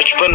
55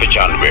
95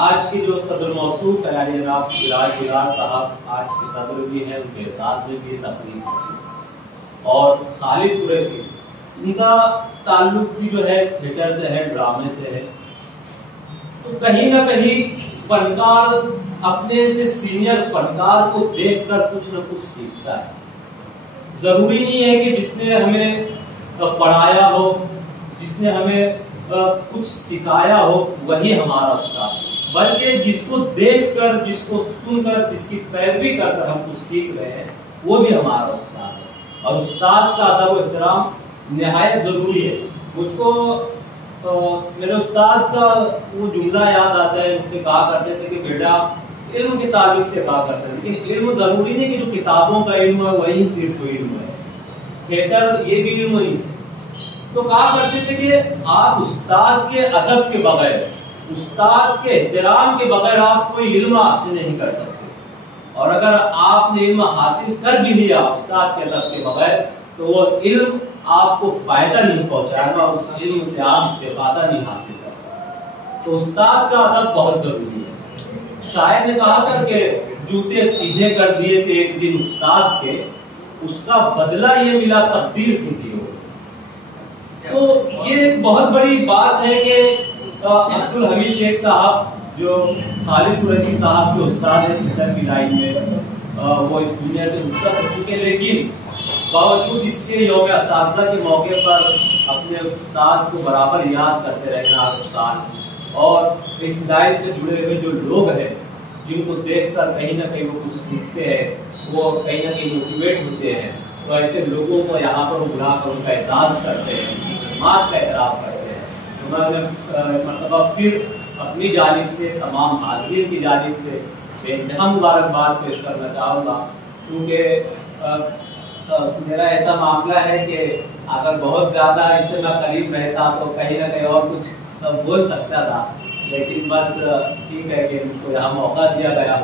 آج کے جو صدر موصوف ہے یعنی جناب سراج گلار صاحب آج کے صدر بھی ہیں، ان کے اعزاز میں بھی تقریب ہوئی، اور خالد قریشی ان کا تعلق بھی جو ہے تھیٹر سے ہے، ڈرامے سے ہے. تو کہیں نہ کہیں فنکار اپنے سے سینئر فنکار کو دیکھ کر کچھ نہ کچھ سیکھتا ہے. ضروری نہیں ہے کہ جس نے ہمیں پڑھایا ہو، جس نے ہمیں کچھ سکھایا ہو وہی ہمارا استاد، بلکہ جس کو دیکھ کر، جس کو سن کر، جس کی پیروی کر کر ہم کچھ سیکھ رہے ہیں وہ بھی ہمارا استاد ہے. اور استاد کا ادب و احترام نہایت ضروری ہے. مجھ کو میرے استاد کا وہ جملہ یاد آتا ہے، مجھ سے کہا کرتے تھے کہ بیٹا علم کے تعلق سے کہا کرتے ہیں، لیکن علم ضروری نہیں کہ جو کتابوں کا علم ہے وہی صرف علم ہے، تھیٹر یہ بھی علم نہیں. تو کہا کرتے تھے کہ آپ استاد کے ادب کے بغیر، استاد کے احترام کے بغیر آپ کوئی علم حاصل نہیں کر سکتے. اور اگر آپ نے علم حاصل کر بھی لیا استاد کے ادب کے بغیر تو وہ علم آپ کو فائدہ نہیں پہنچائے گا، اس علم سے آپ استفادہ نہیں حاصل کر سکتے. تو استاد کا ادب بہت ضروری ہے. شاعر نے کہا تھا کہ جوتے سیدھے کر دیے تھے ایک دن استاد کے، اس کا بدلہ یہ ملا تقدیر سیدھی ہو. تو یہ بہت بڑی بات ہے کہ عبدالحمید شیخ صاحب جو خالد قریشی صاحب کے استاد ہیں تھیٹر کی لائن میں، وہ اس دنیا سے رخصت ہو چکے، لیکن باوجود اس کے یوم اساتذہ کے موقع پر اپنے استاد کو برابر یاد کرتے رہنا ہر سال. اور اس لائن سے جڑے ہوئے جو لوگ ہیں جن کو دیکھ کر کہیں نہ کہیں وہ کچھ سیکھتے ہیں، وہ کہیں نہ کہیں موٹیویٹ ہوتے ہیں، تو ایسے لوگوں کو یہاں پر بلا کر ان کا اعزاز کرتے ہیں، ان کی خدمات کا احترام کرتے ہیں. تو میں مرتبہ پھر اپنی جانب سے، تمام حاضرین کی جانب سے بے انتہا مبارکباد پیش کرنا چاہوں گا. چونکہ میرا ایسا معاملہ ہے کہ اگر بہت زیادہ اس سے میں قریب رہتا تو کہیں نہ کہیں اور کچھ بول سکتا تھا، لیکن بس ٹھیک ہے کہ ان کو یہاں موقع دیا گیا.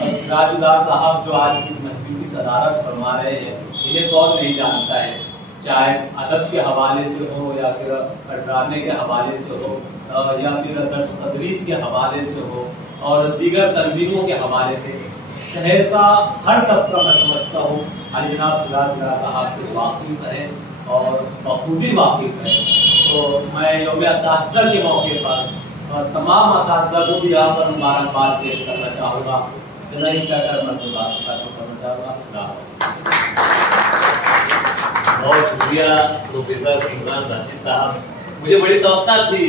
اور سراج گلار صاحب جو آج کی اس محفل کی صدارت فرما رہے ہیں، انہیں کون نہیں جانتا ہے، چاہے ادب کے حوالے سے ہو یا پھر ڈرامے کے حوالے سے ہو یا پھر درس تدریس کے حوالے سے ہو اور دیگر تنظیموں کے حوالے سے. شہر کا ہر طبقہ میں سمجھتا ہوں جناب سراج گلار صاحب سے واقف ہے اور بخوبی واقف ہے. تو میں یوم اساتذہ کے موقع پر تمام اساتذہ کو بھی یہاں پر مبارکباد پیش کرنا چاہوں گا. اتنا ہی کہہ کر میں بات کرنا چاہوں گا. السلام علیکم. بہت شکریہ پروفیسر عمران راشد صاحب. مجھے بڑی توقع تھی،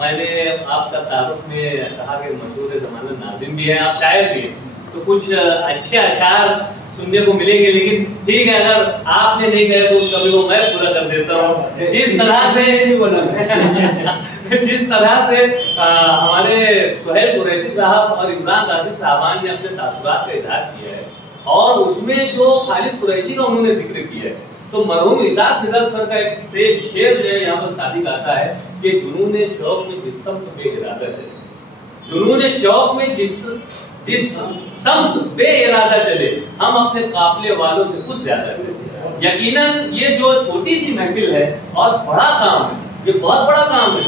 میں نے آپ کا تعارف میں کہا کہ مشہور زمانہ ناظم بھی ہیں، آپ شاعر بھی ہیں، تو کچھ اچھے اشعار سننے کو ملیں گے. لیکن ٹھیک ہے، اگر آپ نے نہیں کہے تو کبھی وہ میں پورا کر دیتا ہوں. جس طرح سے ہمارے سہیل قریشی صاحب اور عمران راشد صاحبان نے اپنے تاثرات کا اظہار کیا ہے، اور اس میں جو خالد قریشی کا انہوں نے ذکر کیا ہے، تو مرحوم اسحاق نظر سر کا ایک شعر جو ہے یہاں پر صادق آتا ہے کہ جنون شوق میں جس سمت بے ارادہ چلے، جنون شوق میں جس سمت بے ارادہ چلے، ہم اپنے قافلے والوں سے کچھ زیادہ چلے. یقیناً یہ جو چھوٹی سی محفل ہے اور بڑا کام ہے، یہ بہت بڑا کام ہے.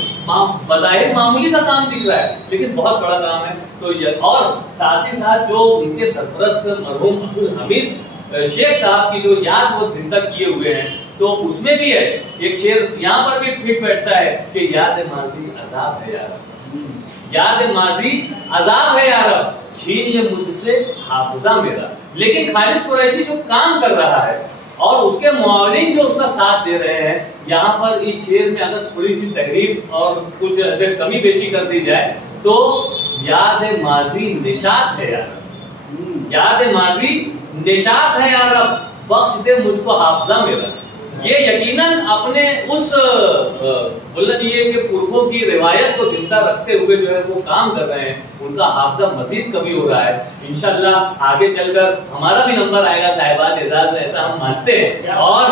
بظاہر معمولی سا کام دکھ رہا ہے لیکن بہت بڑا کام ہے. تو اور ساتھ ہی ساتھ جو ان کے سرپرست مرحوم عبدالحمید شیخ صاحب کی جو یاد وہ زندہ کیے ہوئے ہیں، تو اس میں بھی ہے ایک شعر یہاں پر بھی فٹ بیٹھتا ہے کہ یاد ماضی عذاب ہے یار، یاد ماضی عذاب ہے یار، چھین یہ مجھ سے حافظہ میرا. لیکن خالد قریشی جو کام کر رہا ہے اور اس کے معاونین جو اس کا ساتھ دے رہے ہیں، یہاں پر اس شعر میں اگر تھوڑی سی تحریف اور کچھ ایسے کمی بیشی کر دی جائے تو یاد ماضی نشاط ہے یار، یاد ماضی نشاط ہے یار، بخش دے مجھ کو حافظہ میرا. یہ یقیناً اپنے اس بولنا چاہیے کہ پوربوں کی روایت کو زندہ رکھتے ہوئے جو ہے وہ کام کر رہے ہیں. ان کا حافظہ مزید کمی ہو رہا ہے. انشاءاللہ آگے چل کر ہمارا بھی نمبر آئے گا صاحبان اعزاز میں، ایسا ہم مانتے ہیں. اور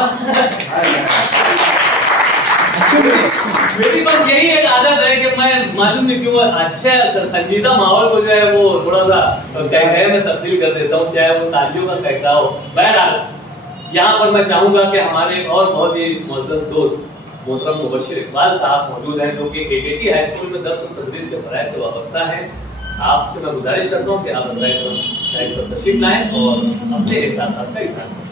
میری بس یہی ایک عادت ہے کہ میں معلوم نہیں کیوں اچھا سنجیدہ ماحول کو جو ہے وہ تھوڑا سا کہکہے میں تبدیل کر دیتا ہوں، چاہے وہ تالیوں کا کہکہا ہو. بہرحال یہاں پر میں چاہوں گا کہ ہمارے ایک اور بہت ہی معزز دوست محترم مبشر اقبال صاحب موجود ہیں، جو کہ KKT ہائی اسکول میں درس و تدریس کے فرائض سے وابستہ ہیں. آپ سے میں گزارش کرتا ہوں کہ آپ پر تشریف لائیں اور اپنے احساسات کا اظہار کریں.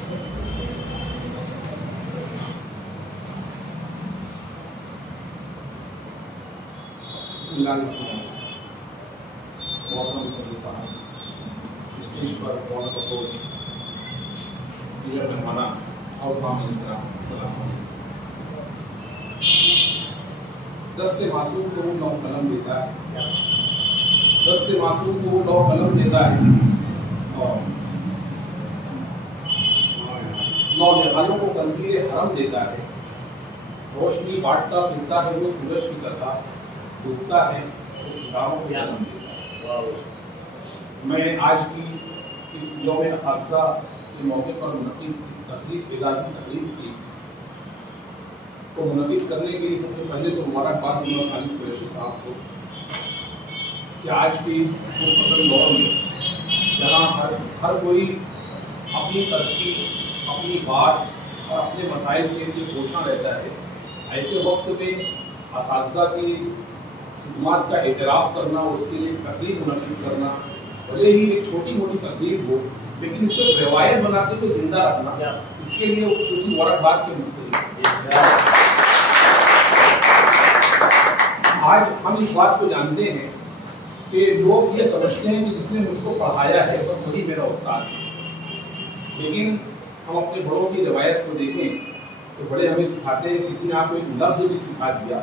بسم اللہ الرحمن الرحیم. محترم صدر صاحب، اسٹیج پر بہت بہت دیگر مہمانان اور سامعین کرام، السلام علیکم. دست معصوم کو وہ لوح قلم دیتا ہے، دست معصوم کو وہ لوح قلم دیتا ہے اور نوجوانوں کو قندیل حرم دیتا ہے. روشنی بانٹتا پھرتا ہے وہ سورج کی طرح، ڈوبتا ہے وہ ستاروں کو جنم دیتا ہے. میں آج کی اس یوم اساتذہ کے موقع پر منعقد اس تقریب اعزازی تقریب کی کو منعقد کرنے کے لیے سب سے پہلے تو مبارکباد دوں گا خالد قریشی صاحب کو کہ آج کے اس مستقل دور میں جہاں ہر کوئی اپنی ترقی، اپنی بات اور اپنے مسائل کے لیے کوشاں رہتا ہے، ایسے وقت میں اساتذہ کی خدمات کا اعتراف کرنا، اس کے لیے تقریب منعقد کرنا، بھلے ہی ایک چھوٹی موٹی تقریب ہو لیکن اس کو روایت بناتے ہوئے زندہ رکھنا، اس کے لیے خصوصی مبارکباد کے مستحق. آج ہم اس بات کو جانتے ہیں کہ لوگ یہ سمجھتے ہیں کہ جس نے مجھ کو پڑھایا ہے بس وہی میرا استاد ہے، لیکن ہم اپنے بڑوں کی روایت کو دیکھیں تو بڑے ہمیں سکھاتے ہیں. کسی نے آپ کو ایک لفظ بھی سکھا دیا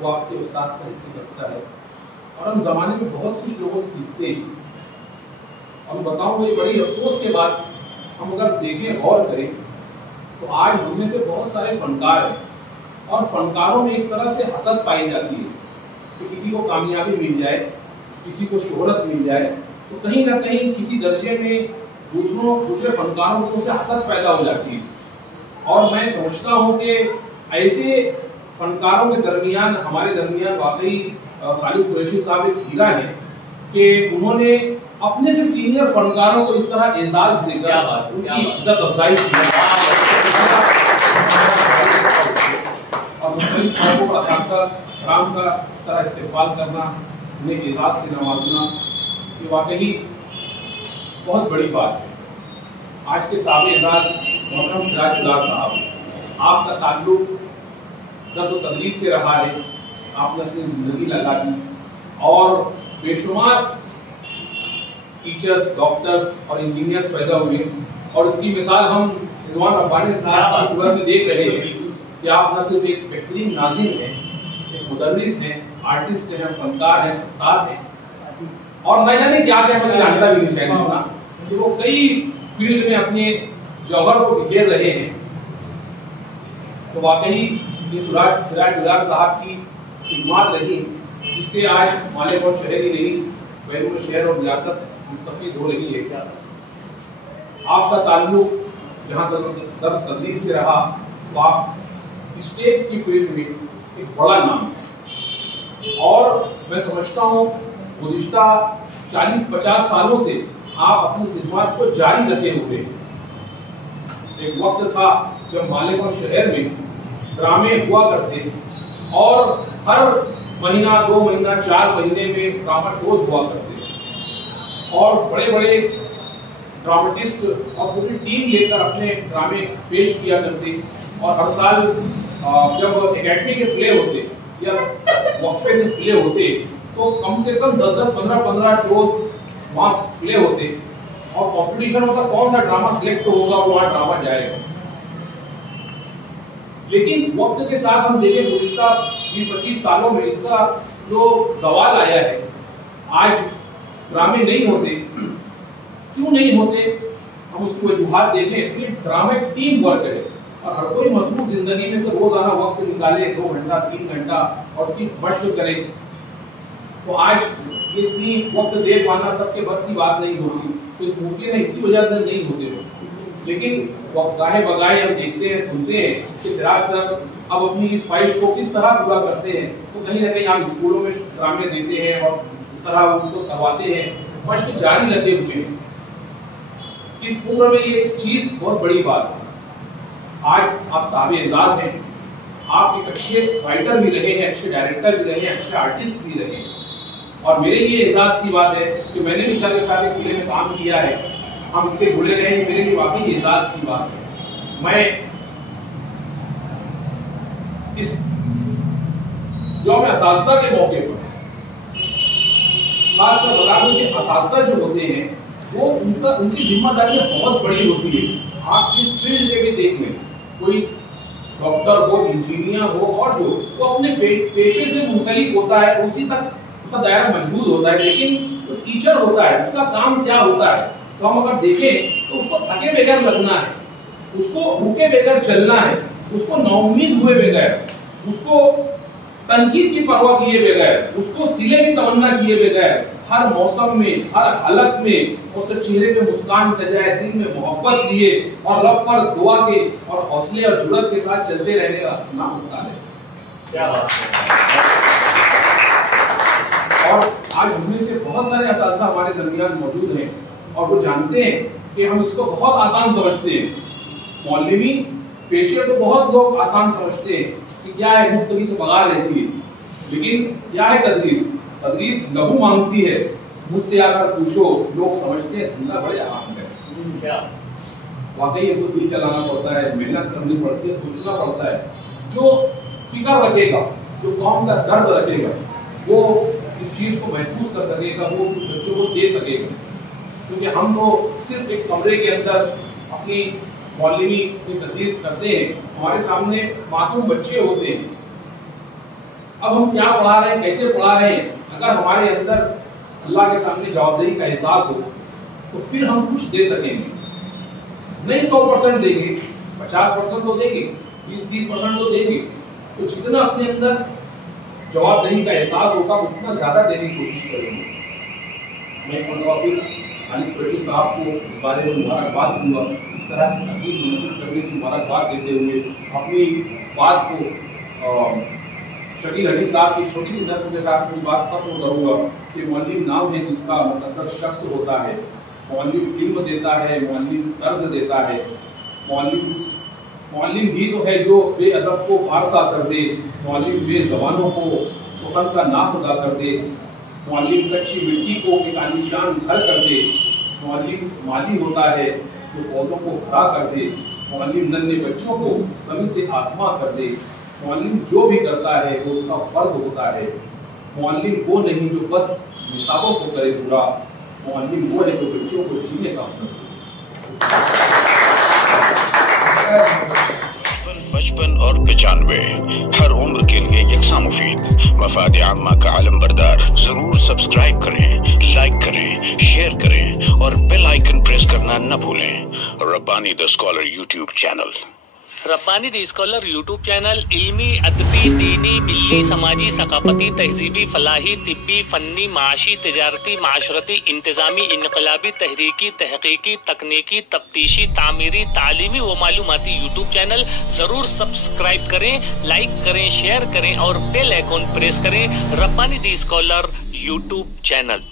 وہ آپ کے استاد کا حصہ رکھتا ہے. اور ہم زمانے میں بہت کچھ لوگوں سے سیکھتے ہیں. ہم بتاؤں گا بڑی افسوس کے بعد ہم اگر دیکھیں غور کریں تو آج ہم میں سے بہت سارے فنکار ہیں اور فنکاروں میں ایک طرح سے حسد پائی جاتی ہے کہ کسی کو کامیابی مل جائے، کسی کو شہرت مل جائے تو کہیں نہ کہیں کسی درجے میں دوسرے فنکاروں کو ان سے حسد پیدا ہو جاتی ہے. اور میں سمجھتا ہوں کہ ایسے فنکاروں کے درمیان ہمارے درمیان واقعی خالد قریشی صاحب ایک ہیرا ہے کہ انہوں نے اپنے سے سینئر فنکاروں کو اس طرح اعزاز دے کر ان کی عزت افزائی کی اور مختلف موقعوں پر اساتذہ کرام کا اس طرح استقبال کرنا، انہیں اعزاز سے نوازنا، یہ واقعی بہت بڑی بات ہے. آج کے صاحب اعزاز محترم سراج الدار صاحب، آپ کا تعلق درس و تدریس سے رہا ہے، آپ نے اپنی زندگی لگا دی اور بے شمار ٹیچرز، ڈاکٹرز اور انجینئرز پیدا ہوئے. اور اس کی مثال ہم رضوان ربانی صاحب کی صورت میں دیکھ رہے ہیں کہ آپ نہ صرف ایک بہترین ناظم ہیں، ایک مدرس ہیں، آرٹسٹ ہیں، فنکار ہیں، شاعر ہیں اور نہ جانے کیا کیا میں جانتا بھی نہیں شاید اتنا کہ وہ کئی فیلڈ میں اپنے جوہر کو بکھیر رہے ہیں. تو واقعی یہ سراج الدار صاحب کی خدمات رہی جس سے آج مالک اور شہر ہی نہیں بیرون شہر اور ریاست مستفیض ہو رہی ہے. کیا آپ کا تعلق جہاں تک درس تدریس سے رہا تو آپ اسٹیج کی فیلڈ میں ایک بڑا نام ہے اور میں سمجھتا ہوں گزشتہ 40-50 سالوں سے آپ اپنی خدمات کو جاری رکھے ہوئے ہیں. ایک وقت تھا جب مالک اور شہر میں ڈرامے ہوا کرتے اور ہر مہینہ 2 مہینہ 4 مہینے میں ڈرامہ شوز ہوا کرتے اور بڑے بڑے ڈرامٹسٹ اور پوری ٹیم لے کر اپنے ڈرامے پیش کیا کرتے. اور ہر سال جب اکیڈمی کے پلے ہوتے یا وقفے سے پلے ہوتے تو کم سے کم 10-10 15-15 شوز وہاں پلے ہوتے اور کمپٹیشن ہوتا کون سا ڈرامہ سلیکٹ ہوگا وہاں ڈرامہ جائے گا. لیکن وقت کے ساتھ ہم دیکھیں گزشتہ 20-25 سالوں میں اس کا جو زوال آیا ہے. آج ڈرامے نہیں ہوتے. کیوں نہیں ہوتے؟ ہم اس کو وجوہات دیکھیں کہ ڈرامے ٹیم ورک ہے اور ہر کوئی مصروف زندگی میں سے روزانہ وقت نکالے 2 گھنٹہ 3 گھنٹہ اور اس کی مشق کرے تو آج یہ اتنی وقت دے پانا سب کے بس کی بات نہیں ہوتی. تو اس ممکن ہے اسی وجہ سے نہیں ہوتے لوگ. لیکن وقت گاہے بگاہے ہم دیکھتے ہیں سنتے ہیں کہ سراج سر اب اپنی اس خواہش کو کس طرح پورا کرتے ہیں. تو کہیں نہ کہیں آپ اسکولوں میں ڈرامے دیتے ہیں اور اس طرح ان کو کرواتے ہیں. مشق جاری لگے ہوئے ہیں. اس عمر میں یہ چیز بہت بڑی بات ہے. آج آپ صاحب اعزاز ہیں, آپ ایک اچھے رائٹر بھی رہے ہیں, اچھے ڈائریکٹر بھی رہے ہیں, اچھے آرٹسٹ بھی رہے ہیں. اور میرے لیے اعزاز کی بات ہے کہ میں نے بھی سر کے ساتھ قلعے میں کام کیا ہے، ہم اس سے جڑے رہے ہیں، میرے لیے واقعی اعزاز کی بات ہے۔ میں اس یوم اساتذہ کے موقع پر خاص کر بتا دوں کہ اساتذہ جو ہوتے ہیں وہ ان کی ذمہ داریاں بہت بڑی ہوتی ہے۔ آپ اس فیلڈ کے بھی دیکھ لیں، کوئی ڈاکٹر ہو، انجینئر ہو، اور جو وہ اپنے پیشے سے منسلک ہوتا ہے، اسی تک اس کا دائرہ محدود ہوتا ہے، لیکن جو ٹیچر ہوتا ہے اس کا کام کیا ہوتا ہے؟ تو ہم اگر دیکھیں تو اس کو تھکے بغیر لگنا ہے، اس کو رکے بغیر چلنا ہے، اس کو نا امید ہوئے بغیر، اس کو تنقید کی پرواہ کیے بغیر، اس کو سلے کی تمنا کیے بغیر ہر موسم میں، ہر حالت میں اس کے چہرے پہ مسکان سجائے، دل میں محبت لیے اور رب پر دعا کے اور حوصلے اور جرأت کے ساتھ چلتے رہنے کا نام استاد ہے۔ کیا بات ہے۔ اور آج ہم میں سے بہت سارے اساتذہ ہمارے درمیان موجود ہیں اور وہ جانتے ہیں کہ ہم اس کو بہت آسان سمجھتے ہیں۔ معلمی پیشے کو بہت لوگ آسان سمجھتے ہیں کہ کیا ہے، مفت کی پگار رہتی ہے، لیکن کیا ہے تدریس؟ تدریس لہو مانگتی ہے۔ مجھ سے آ کر پوچھو، لوگ سمجھتے ہیں دھندا بڑے آرام ہے، کیا واقعی یہ دل چلانا پڑتا ہے، محنت کرنی پڑتی ہے، سوچنا پڑتا ہے۔ جو فکر رکھے گا، جو قوم کا درد رکھے گا، وہ اس چیز کو محسوس کر سکے گا، وہ بچوں کو دے سکے گا۔ کیونکہ ہم تو صرف ایک کمرے کے اندر اپنی معلمی کی تدریس کرتے ہیں، ہمارے سامنے معصوم بچے ہوتے ہیں۔ اب ہم کیا پڑھا رہے ہیں، کیسے پڑھا رہے ہیں، اگر ہمارے اندر اللہ کے سامنے جوابدہی کا احساس ہو تو پھر ہم کچھ دے سکیں گے۔ نہیں 100% دیں گے، 50% تو دیں گے، 20-30% تو دیں گے، تو جتنا اپنے اندر جوابدہی کا احساس ہوگا اتنا زیادہ دینے کی کوشش کریں گے۔ میں ایک مرتبہ پھر خالد قریشی صاحب کو اس بارے میں مبارکباد دوں گا، اس طرح کی تقریب منعقد کرنے کی مبارکباد دیتے ہوئے اپنی بات کو شکیل حنیف صاحب کی چھوٹی سی نظم کے ساتھ اپنی بات ختم کروں گا کہ معلم نام ہے جس کا مقدس شخص ہوتا ہے، معلم علم دیتا ہے، معلم طرز دیتا ہے، معلم ہی تو ہے جو بے ادب کو فارسا کر دے، معلم بے زبانوں کو سخن کا ناف ادا کر دے، معلم کچی مٹی کو ایک عالیشان گھر کر دے، معلم مالی ہوتا ہے جو پودوں کو بھرا کر دے، معلم ننھے بچوں کو زمین سے آسماں کر دے، معلم جو بھی کرتا ہے وہ اس کا فرض ہوتا ہے، معلم وہ نہیں جو بس نصابوں کو کرے پورا، معلم وہ ہے جو بچوں کو جینے کا حکم دے۔ بچپن اور 95 ہر عمر کے لیے یکساں مفید، مفاد عامہ کا علم بردار۔ ضرور سبسکرائب کریں، لائک کریں، شیئر کریں اور بیل آئیکن پریس کرنا نہ بھولیں۔ ربانی دی اسکالر یوٹیوب چینل۔ ربانی دی اسکالر یوٹیوب چینل علمی، ادبی، دینی، ملی، سماجی، ثقافتی، تہذیبی، فلاحی، طبی، فنی، معاشی، تجارتی، معاشرتی، انتظامی، انقلابی، تحریکی، تحقیقی، تکنیکی، تفتیشی، تعمیری، تعلیمی و معلوماتی یوٹیوب چینل۔ ضرور سبسکرائب کریں، لائک کریں، شیئر کریں اور بیل آئیکن پریس کریں۔ ربانی دی اسکالر یوٹیوب چینل۔